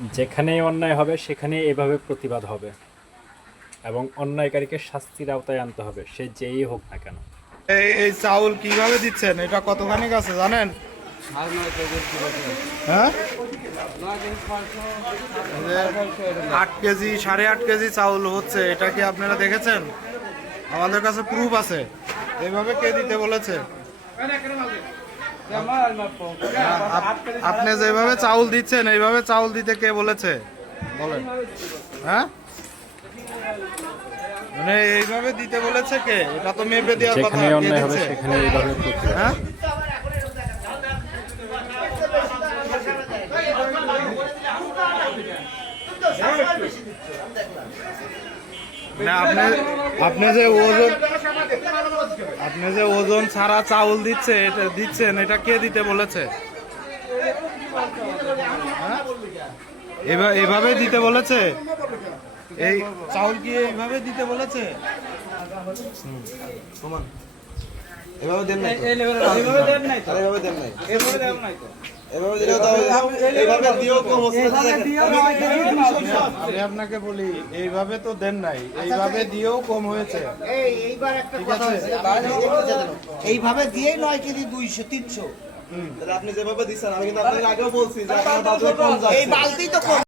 যেখানেই অন্যায় হবে সেখানেই এভাবে প্রতিবাদ হবে এবং অন্যায়কারীকে শাস্তির আওতায় আনতে হবে, সে যেই হোক না কেন। এই চাউল কিভাবে দিচ্ছেন? এটা কতখানি আছে জানেন? হ্যাঁ, 8 কেজি 8.5 কেজি চাউল হচ্ছে। এটা কি আপনারা দেখেছেন? আমাদের কাছে প্রুফ আছে। এইভাবে কে দিতে বলেছে? আপনি যেভাবে চাউল দিচ্ছেন এইভাবে চাউল দিতে কে বলেছে বলেন? হ্যাঁ, মানে এইভাবে দিতে বলেছে কে? এটা তো মেপে দেওয়ার কথা। যেখানেই কে অন্যায় হবে দিচ্ছে? সেখানে এইভাবে প্রতিবাদ। হ্যাঁ, না আপনি যে ওজন ছাড়া চাউল দিচ্ছেন এটা কে দিতে বলেছে? হ্যাঁ? এভাবে দিতে বলেছে? এই চাউল কি এইভাবে দিতে বলেছে? এভাবে দেন নাই, এভাবে দেন নাই, এভাবে দেন নাই, এভাবে দিলেও তো এইভাবে দিয়েও কম হচ্ছে। আমি আপনাকে বলি এইভাবে তো দেন নাই, এইভাবে দিয়েও কম হয়েছে। এইবার একটা কথা হয়েছে, এইভাবে দিয়েই 9 কেজি 200 300। তাহলে আপনি যেভাবে দিচ্ছেন আমি কিন্তু আপনাকে আগেও বলছি যে আপনার বাজেট কম যাচ্ছে। এই বালতি তো কম।